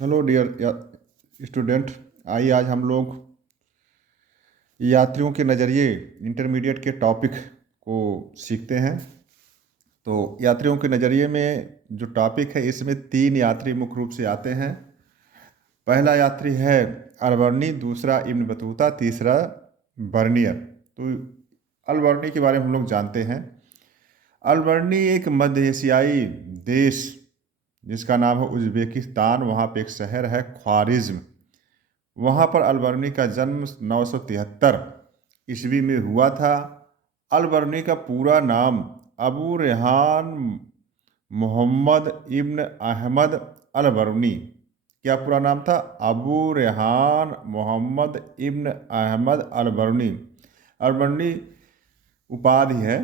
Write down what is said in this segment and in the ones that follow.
Hello dear student. आइए आज हम लोग यात्रियों के नज़रिए इंटरमीडिएट के टॉपिक को सीखते हैं। तो यात्रियों के नज़रिए में जो टॉपिक है, इसमें तीन यात्री मुख्य रूप से आते हैं। पहला यात्री है अलबर्नी, दूसरा इब्न बतूता, तीसरा बर्नियर। तो अलबर्नी के बारे में हम लोग जानते हैं। अलबर्नी एक मध्य एशियाई देश जिसका नाम है उज़्बेकिस्तान, वहाँ पे एक शहर है ख्वारिज़्म। वहाँ पर अलबर्नी का जन्म 973 ईस्वी में हुआ था। अलबर्नी का पूरा नाम अबू रेहान मोहम्मद इब्न अहमद अलबर्नी। क्या पूरा नाम था? अबू रेहान मोहम्मद इब्न अहमद अलबर्नी। अलबर्नी उपाधि है,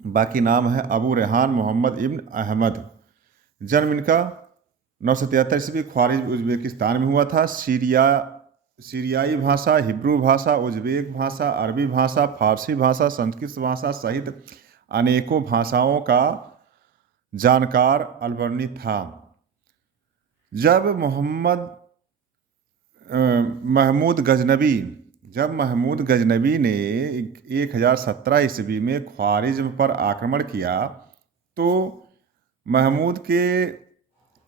बाकी नाम है अबू रेहान मोहम्मद इब्न अहमद। जन्म इनका 973 ईस्वी ख्वारिज़्म उज़्बेकिस्तान में हुआ था। सीरियाई भाषा, हिब्रू भाषा, उज़्बेक भाषा, अरबी भाषा, फारसी भाषा, संस्कृत भाषा सहित अनेकों भाषाओं का जानकार अलबर्नी था। जब मोहम्मद महमूद गजनबी जब महमूद गजनबी ने 1017 ईस्वी में ख्वारिज़्म पर आक्रमण किया, तो महमूद के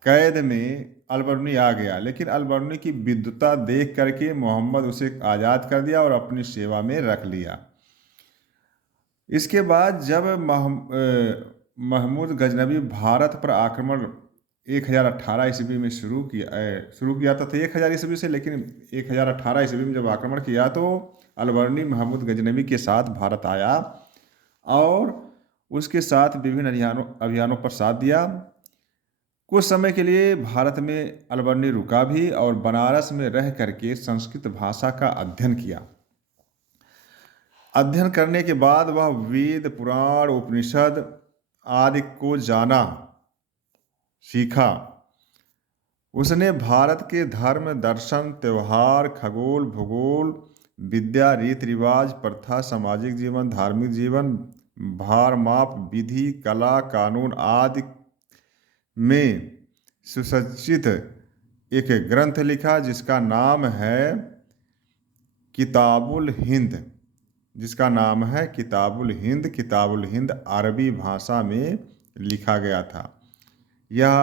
कैद में अलबर्नी आ गया, लेकिन अलबर्नी की विद्वता देख करके मोहम्मद उसे आज़ाद कर दिया और अपनी सेवा में रख लिया। इसके बाद जब महमूद गजनबी भारत पर आक्रमण 1018 ईस्वी में शुरू किया था, 1000 ईस्वी से, लेकिन 1018 ईस्वी में जब आक्रमण किया तो अलबर्नी महमूद गजनबी के साथ भारत आया और उसके साथ विभिन्न अभियानों पर साथ दिया। कुछ समय के लिए भारत में अलबर्नी रुका भी और बनारस में रह करके संस्कृत भाषा का अध्ययन किया। अध्ययन करने के बाद वह वेद, पुराण, उपनिषद आदि को जाना सीखा। उसने भारत के धर्म, दर्शन, त्योहार, खगोल, भूगोल, विद्या, रीति रिवाज, प्रथा, सामाजिक जीवन, धार्मिक जीवन, भार माप विधि, कला, कानून आदि में सुसज्जित एक ग्रंथ लिखा जिसका नाम है किताबुल हिंद। किताबुल हिंद अरबी भाषा में लिखा गया था। यह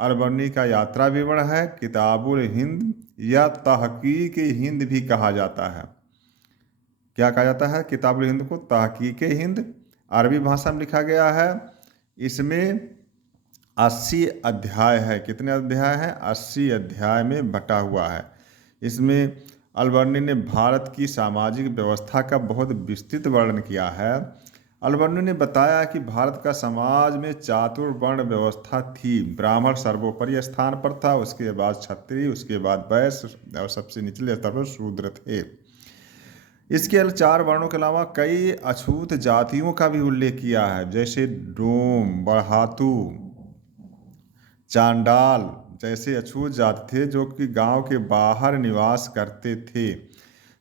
अलबर्नी का यात्रा विवरण है। किताबुल हिंद या तहकीक हिंद भी कहा जाता है। क्या कहा जाता है? किताबुल हिंद को तहकीक हिंद अरबी भाषा में लिखा गया है। इसमें 80 अध्याय है। कितने अध्याय हैं? 80 अध्याय में बटा हुआ है। इसमें अलबर्नी ने भारत की सामाजिक व्यवस्था का बहुत विस्तृत वर्णन किया है। अलबर्नी ने बताया कि भारत का समाज में चातुर्वर्ण व्यवस्था थी। ब्राह्मण सर्वोपरि स्थान पर था, उसके बाद क्षत्रिय, उसके बाद वैश्य और सबसे निचले स्तर पर शूद्र थे। इसके चार वर्णों के अलावा कई अछूत जातियों का भी उल्लेख किया है, जैसे डोम, बड़हातु, चांडाल जैसे अछूत जाति थे जो कि गांव के बाहर निवास करते थे।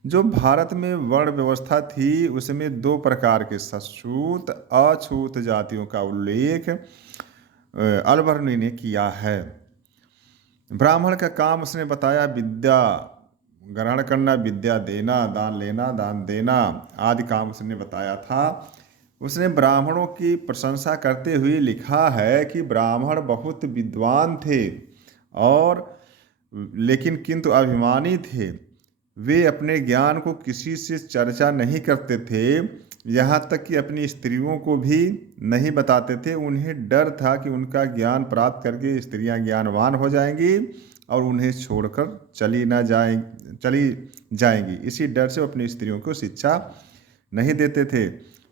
जो भारत में वर्ण व्यवस्था थी उसमें दो प्रकार के सछूत, अछूत जातियों का उल्लेख अलबर्नी ने किया है। ब्राह्मण का काम उसने बताया विद्या ग्रहण करना, विद्या देना, दान लेना, दान देना आदि काम उसने बताया था। उसने ब्राह्मणों की प्रशंसा करते हुए लिखा है कि ब्राह्मण बहुत विद्वान थे और लेकिन किंतु अभिमानी थे। वे अपने ज्ञान को किसी से चर्चा नहीं करते थे, यहाँ तक कि अपनी स्त्रियों को भी नहीं बताते थे। उन्हें डर था कि उनका ज्ञान प्राप्त करके स्त्रियां ज्ञानवान हो जाएंगी और उन्हें छोड़कर चली जाएंगी। इसी डर से वो अपनी स्त्रियों को शिक्षा नहीं देते थे।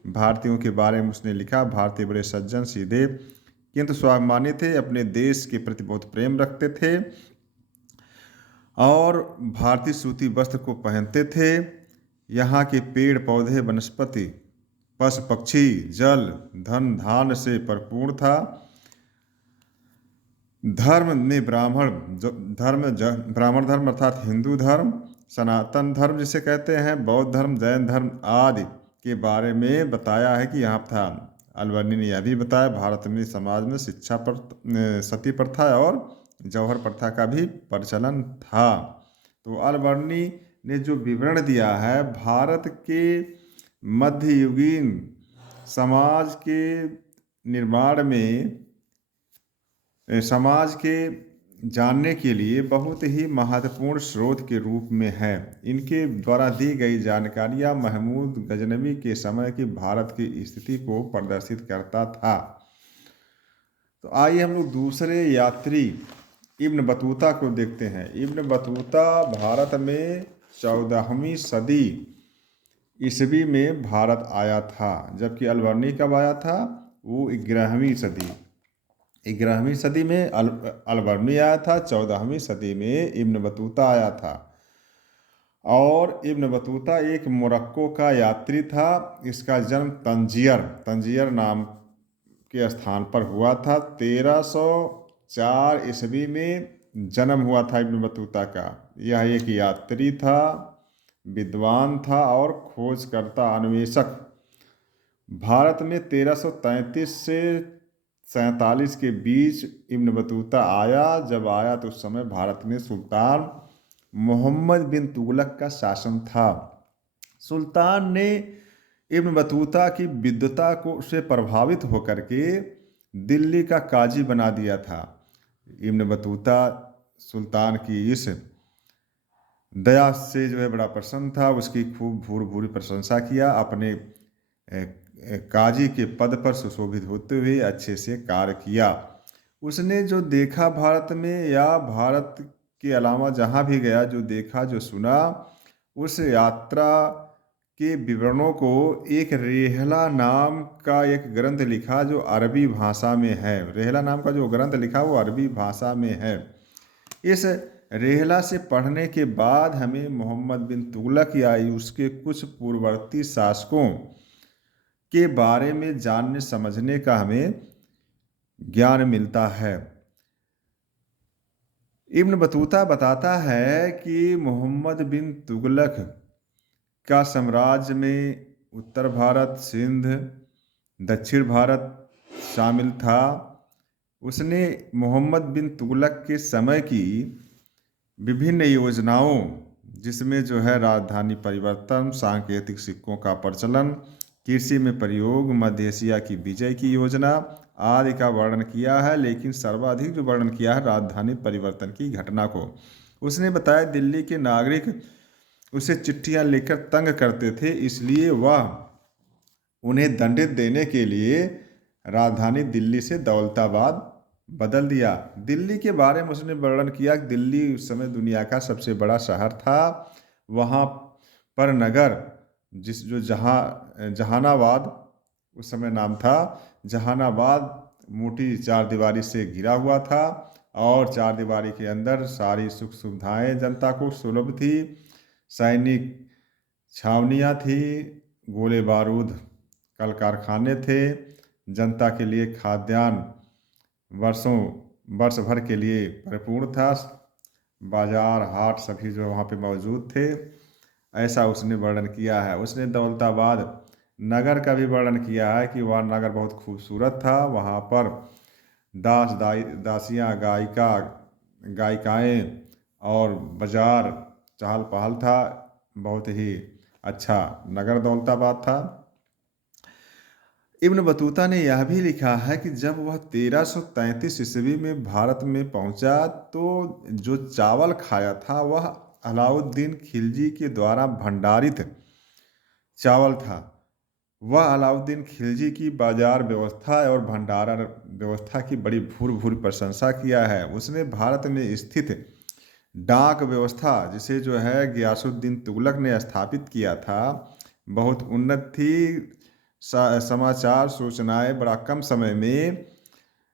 भारतीयों के बारे में उसने लिखा, भारतीय बड़े सज्जन, सीधे किंतु स्वाभिमानी थे, अपने देश के प्रति बहुत प्रेम रखते थे और भारतीय सूती वस्त्र को पहनते थे। यहाँ के पेड़ पौधे, वनस्पति, पशु पक्षी, जल, धन धान्य से भरपूर था। धर्म में ब्राह्मण धर्म अर्थात हिंदू धर्म, सनातन धर्म जिसे कहते हैं, बौद्ध धर्म, जैन धर्म आदि के बारे में बताया है कि यहाँ था। अलबर्नी ने यह भी बताया भारत में समाज में शिक्षा पर सती प्रथा और जौहर प्रथा का भी प्रचलन था। तो अल बर्नी ने जो विवरण दिया है भारत के मध्ययुगीन समाज के निर्माण में, समाज के जानने के लिए बहुत ही महत्वपूर्ण स्रोत के रूप में है। इनके द्वारा दी गई जानकारियाँ महमूद गजनवी के समय की भारत की स्थिति को प्रदर्शित करता था। तो आइए हम लोग दूसरे यात्री इब्न बतूता को देखते हैं। इब्न बतूता भारत में 14वीं सदी ईस्वी में भारत आया था, जबकि अल बर्नी कब आया था? वो 11वीं सदी में अल बर्नी आया था। 14वीं सदी में इब्न बतूता आया था। और इब्न बतूता एक मोरक्को का यात्री था। इसका जन्म तंजियर नाम के स्थान पर हुआ था। 1304 ईस्वी में जन्म हुआ था इब्न बतूता का। यह एक यात्री था, विद्वान था और खोजकर्ता अन्वेषक। भारत में 1333 से 47 के बीच इब्न बतूता आया। जब आया तो उस समय भारत में सुल्तान मोहम्मद बिन तुगलक का शासन था। सुल्तान ने इब्न बतूता की विद्वता को से प्रभावित होकर के दिल्ली का काजी बना दिया था। इब्न बतूता सुल्तान की इस दया से जो है बड़ा प्रसन्न था। उसकी खूब भूरी प्रशंसा किया। अपने काजी के पद पर सुशोभित होते हुए अच्छे से कार्य किया। उसने जो देखा भारत में या भारत के अलावा जहाँ भी गया, जो देखा जो सुना, उस यात्रा के विवरणों को एक रेहला नाम का एक ग्रंथ लिखा जो अरबी भाषा में है। रेहला नाम का जो ग्रंथ लिखा वो अरबी भाषा में है। इस रेहला से पढ़ने के बाद हमें मोहम्मद बिन तुगलक या उसके कुछ पूर्ववर्ती शासकों के बारे में जानने समझने का हमें ज्ञान मिलता है। इब्न बतूता बताता है कि मोहम्मद बिन तुगलक का साम्राज्य में उत्तर भारत, सिंध, दक्षिण भारत शामिल था। उसने मोहम्मद बिन तुगलक के समय की विभिन्न योजनाओं, जिसमें जो है राजधानी परिवर्तन, सांकेतिक सिक्कों का प्रचलन, कृषि में प्रयोग, मध्य एशिया की विजय की योजना आदि का वर्णन किया है। लेकिन सर्वाधिक जो वर्णन किया है राजधानी परिवर्तन की घटना को। उसने बताया दिल्ली के नागरिक उसे चिट्ठियां लेकर तंग करते थे, इसलिए वह उन्हें दंडित देने के लिए राजधानी दिल्ली से दौलताबाद बदल दिया। दिल्ली के बारे में उसने वर्णन किया कि दिल्ली उस समय दुनिया का सबसे बड़ा शहर था। वहाँ पर नगर जहानाबाद उस समय नाम था, जहानाबाद मोटी चारदीवारी से घिरा हुआ था और चारदीवारी के अंदर सारी सुख सुविधाएं जनता को सुलभ थी। सैनिक छावनियाँ थी, गोले बारूद कल कारखाने थे, जनता के लिए खाद्यान्न वर्ष भर के लिए परिपूर्ण था। बाजार हाट सभी जो वहाँ पे मौजूद थे, ऐसा उसने वर्णन किया है। उसने दौलताबाद नगर का भी वर्णन किया है कि वह नगर बहुत खूबसूरत था। वहाँ पर दासियाँ, गायिकाएँ और बाजार चहल पहल था। बहुत ही अच्छा नगर दौलताबाद था। इब्न बतूता ने यह भी लिखा है कि जब वह 1333 ईस्वी में भारत में पहुंचा तो जो चावल खाया था वह अलाउद्दीन खिलजी के द्वारा भंडारित चावल था। वह अलाउद्दीन खिलजी की बाजार व्यवस्था और भंडारण व्यवस्था की बड़ी भूरी प्रशंसा किया है। उसने भारत में स्थित डाक व्यवस्था, जिसे जो है गियासुद्दीन तुगलक ने स्थापित किया था, बहुत उन्नत थी। समाचार सूचनाएं बड़ा कम समय में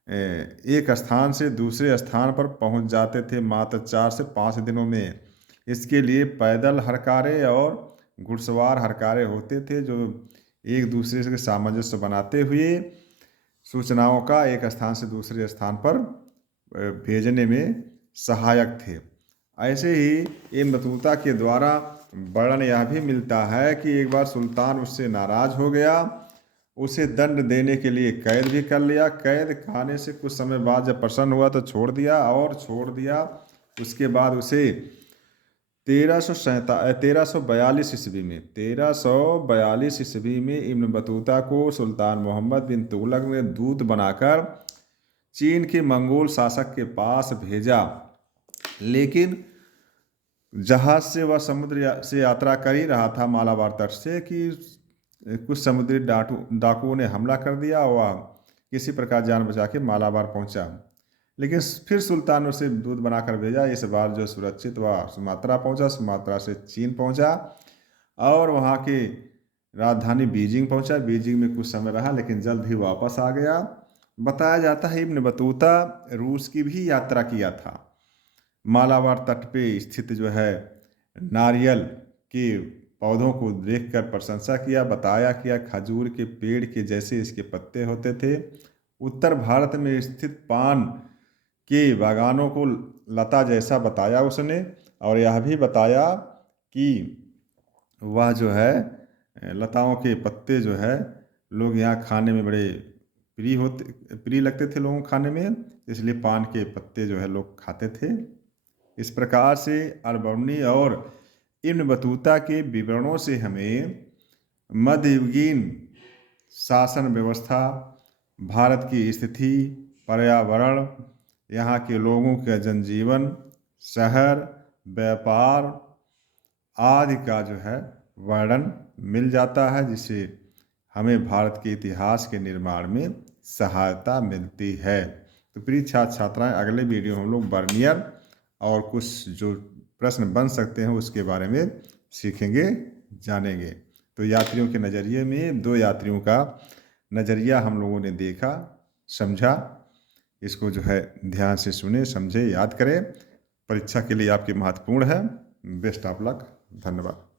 एक स्थान से दूसरे स्थान पर पहुंच जाते थे, मात्र 4 से 5 दिनों में। इसके लिए पैदल हरकारे और घुड़सवार हरकारे होते थे, जो एक दूसरे से सामंजस्य बनाते हुए सूचनाओं का एक स्थान से दूसरे स्थान पर भेजने में सहायक थे। ऐसे ही इब्न बतूता के द्वारा वर्णन यह भी मिलता है कि एक बार सुल्तान उससे नाराज हो गया उसे दंड देने के लिए कैद भी कर लिया। कैद खाने से कुछ समय बाद जब प्रसन्न हुआ तो छोड़ दिया। उसके बाद उसे 1342 ईस्वी में इब्न बतूता को सुल्तान मोहम्मद बिन तुगलक ने दूत बनाकर चीन के मंगोल शासक के पास भेजा। लेकिन जहाज से वह समुद्र से यात्रा कर ही रहा था मालाबार तट से कि कुछ समुद्री डाकुओं ने हमला कर दिया। वह किसी प्रकार जान बचा के मालाबार पहुंचा। लेकिन फिर सुल्तान ने उसे दूत बनाकर भेजा। इस बार जो सुरक्षित वह सुमात्रा पहुंचा, सुमात्रा से चीन पहुंचा और वहाँ की राजधानी बीजिंग पहुंचा। बीजिंग में कुछ समय रहा लेकिन जल्द ही वापस आ गया। बताया जाता है इब्न बतूता रूस की भी यात्रा किया था। मालाबार तट पे स्थित जो है नारियल के पौधों को देखकर प्रशंसा किया, बताया किया खजूर के पेड़ के जैसे इसके पत्ते होते थे। उत्तर भारत में स्थित पान के बागानों को लता जैसा बताया उसने, और यह भी बताया कि वह जो है लताओं के पत्ते जो है लोग यहाँ खाने में बड़े प्रिय लगते थे लोगों को खाने में, इसलिए पान के पत्ते जो है लोग खाते थे। इस प्रकार से अल-बरूनी और इब्न बतूता के विवरणों से हमें मध्ययुगीन शासन व्यवस्था, भारत की स्थिति, पर्यावरण, यहाँ के लोगों का जनजीवन, शहर, व्यापार आदि का जो है वर्णन मिल जाता है, जिससे हमें भारत के इतिहास के निर्माण में सहायता मिलती है। तो प्रिय छात्र छात्राएं, अगले वीडियो हम लोग बर्नियर और कुछ जो प्रश्न बन सकते हैं उसके बारे में सीखेंगे, जानेंगे। तो यात्रियों के नज़रिए में 2 यात्रियों का नज़रिया हम लोगों ने देखा, समझा। इसको जो है ध्यान से सुने, समझे, याद करें। परीक्षा के लिए आपके महत्वपूर्ण है। Best of luck. धन्यवाद।